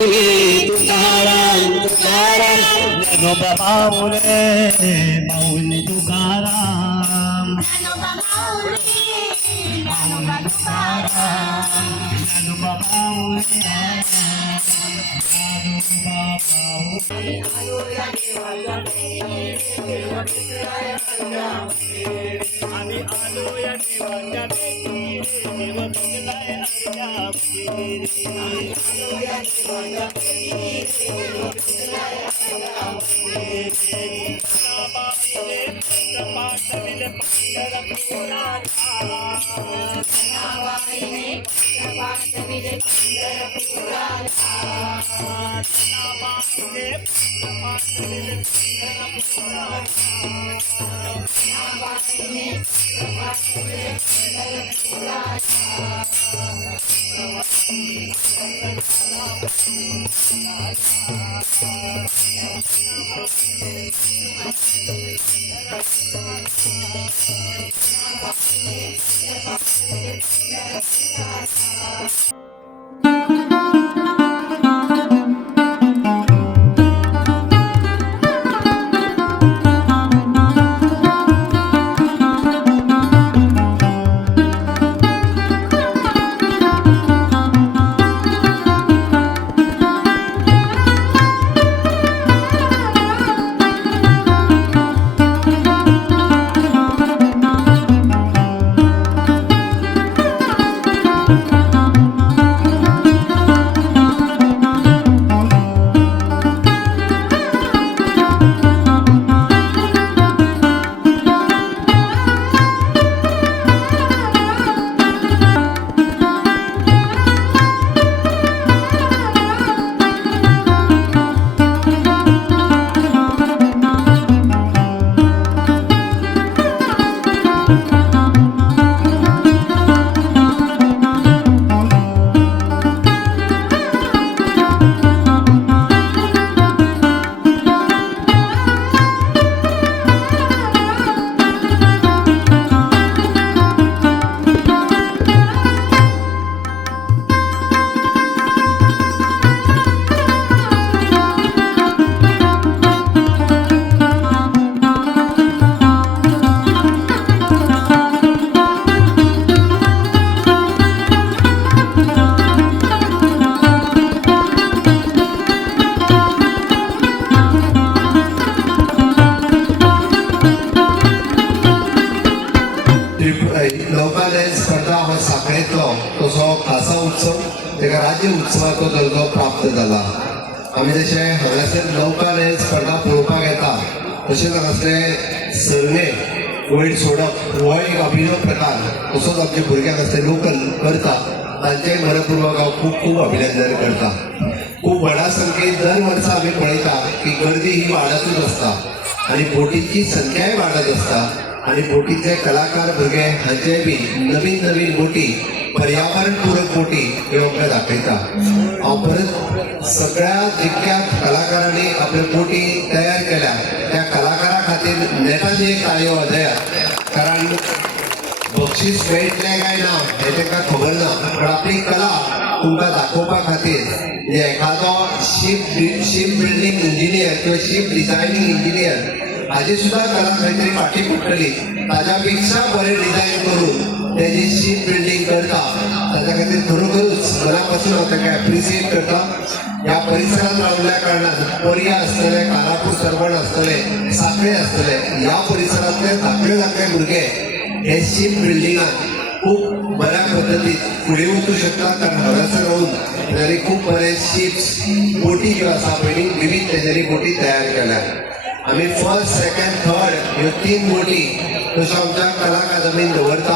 तुकाराम तुकाराम ज्ञानोबा माऊली माऊली तुकाराम ज्ञानोबा माऊली आम्ही आलो या देवाच्या भेटी देव बघलाय अर्ध्या लोकांनी स्पर्धा हो साखळेतलो तसो खासा उत्सव तेका राज्य उत्सवाचो दर्जो प्राप्त जाला। आमी जशें हांगासर लोकांनी स्पर्धा पळोवपाक येता तशेंच हांगासले सरणे वयर सोडप हो एक अभिनव प्रकार तसोच आमच्या भुरग्यांक असले लोकल करता तांचे मनपूर्वक हांव खूब खूब अभिनंदन करता। खूब व्हडा संख्येन दर वर्सा आमी पळयता की गर्दी ही वाडतूच आसता आनी बोटींची संख्याय वाडत आसता आणि बोटीचे कलाकार भुरगे हांचे बी नवीन नवीन बोटी पर्यावरण पूरक बोटी ह्यो आमकां दाखयता। हांव परत सगळ्या जितक्या कलाकारांनी आपल्यो बोटी तयार केल्या त्या कलाकारा खातीर नेटांनी एक ताळयो वाजयात, कारण बक्षीस मेळटलें काय ना हें तांकां खबर ना, पण आपली कला तुमकां दाखोवपा खातीर जे एखादो शीप बिल्डींग इंजिनियर किंवा शीप डिझायनींग इंजिनियर हाजी सुद्धा कला खंय फाटी पडटली, ताज्या पेक्षा बरें डिझायन करून तेजी शीप बिल्डींग करता, ताच्या खातीर खरोखरूच मनापासून हांव ताका एप्रिशिएट करता। ह्या परिसरात रावल्या कारणान पर्या आसतले, कानापूर सरवण आसतले, साखळे आसतले, ह्या परिसरांतले धाकटे धाकटे भुरगे हे शीप बिल्डिंगात खूब बऱ्या पद्दतीन फुडें वचूं शकतात, कारण हांगासर रावून तेणी खूब बरे शिप्स बोटी ज्यो आसा पळय विविध तेजेरी बोटी तयार केल्या। आमी फर्स्ट सेकंड थर्ड ह्यो 3 बोटी तश्यो आमच्या कला अकादमीन दवरता।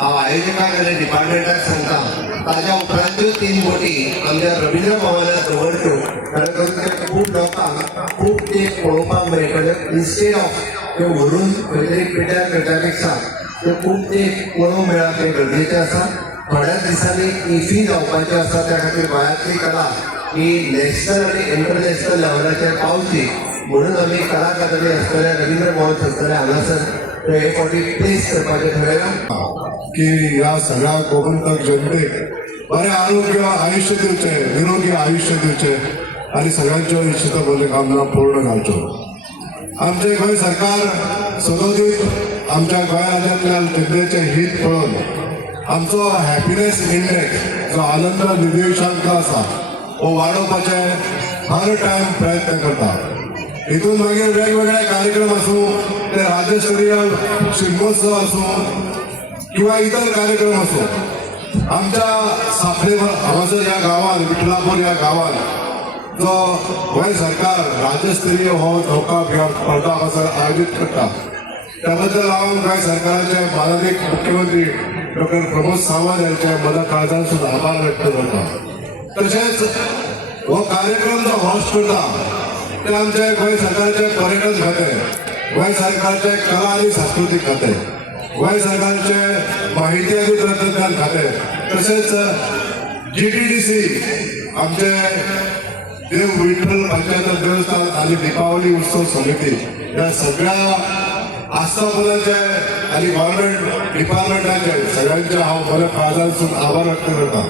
हांव आयोजकांक आनी डिपार्टमेंटाक सांगता ताज्या उपरांतच्यो 3 बोटी आमच्या रवींद्र भवनात दवरच्यो, कारण करून ते खूब लोकांक खूब ते पळोवपाक मेळटलें। इन्स्टेड ऑफ त्यो व्हरून खंय तरी पिड्ड्यार करच्या पेक्षा त्यो खूब ते पळोवंक मेळप हें गरजेचें आसा। थोड्याच दिसांनी इफ्फी जावपाची आसा, त्या खातीर गोंयांतली कला ही नॅशनल आनी इंटरनॅशनल लेवलाचेर पावची म्हणून आमी कला अकादमी आसतले, रवींद्र भवन आसतले हांगासर हे फावटी प्लेस करपाचें ठरयलां की ह्या सगळ्या गोमंतक जनतेक बरें आरोग्य आयुष्य दिवचें निरोगी आयुष्य दिवचें आनी सगळ्यांच्यो इच्छितो बरे कामना पूर्ण जावच्यो. आमचें गोंय सरकार सदोदीत आमच्या गोंय राज्यांतल्या जनतेचें हित पळोवन आमचो हॅपिनेस इंडेक्स जो आनंद निर्देशांक आसा हो वाडोवपाचे हर टायम प्रयत्न करता. हितून मागीर वेगवेगळे कार्यक्रम आसूं ते राज्यस्तरीय शिगमोत्सव आसूं किंवा इतर कार्यक्रम आसूं आमच्या साखळे हांगासर ह्या गांवांत विठलापूर ह्या गांवांत जो गोंय सरकार राज्यस्तरीय हो नौका विहार स्पर्धा हांगासर आयोजीत करता त्या बद्दल हांव गोंय सरकाराचे माननीय मुख्यमंत्री डॉक्टर प्रमोद सावंत यांचे मना काळजान सुद्दां आभार व्यक्त करता. तशेंच हो कार्यक्रम जो होस्ट करता ते आमचे गोंय सरकारचे पर्यटन खातें, गोंय सरकारचे कला आनी सांस्कृतीक खातें, गोंय सरकारचे माहिती आनी तंत्रज्ञान खातें, तशेंच GTDC आमचे देव विठ्ठल पंचायत देवस्थान आनी दिपावली उत्सव समिती ह्या सगळ्या आस्थापनाचे आनी गव्हर्नमेंट डिपार्टमेंटाचे सगळ्यांचे हांव बऱ्या काळजांसून आभार व्यक्त करता.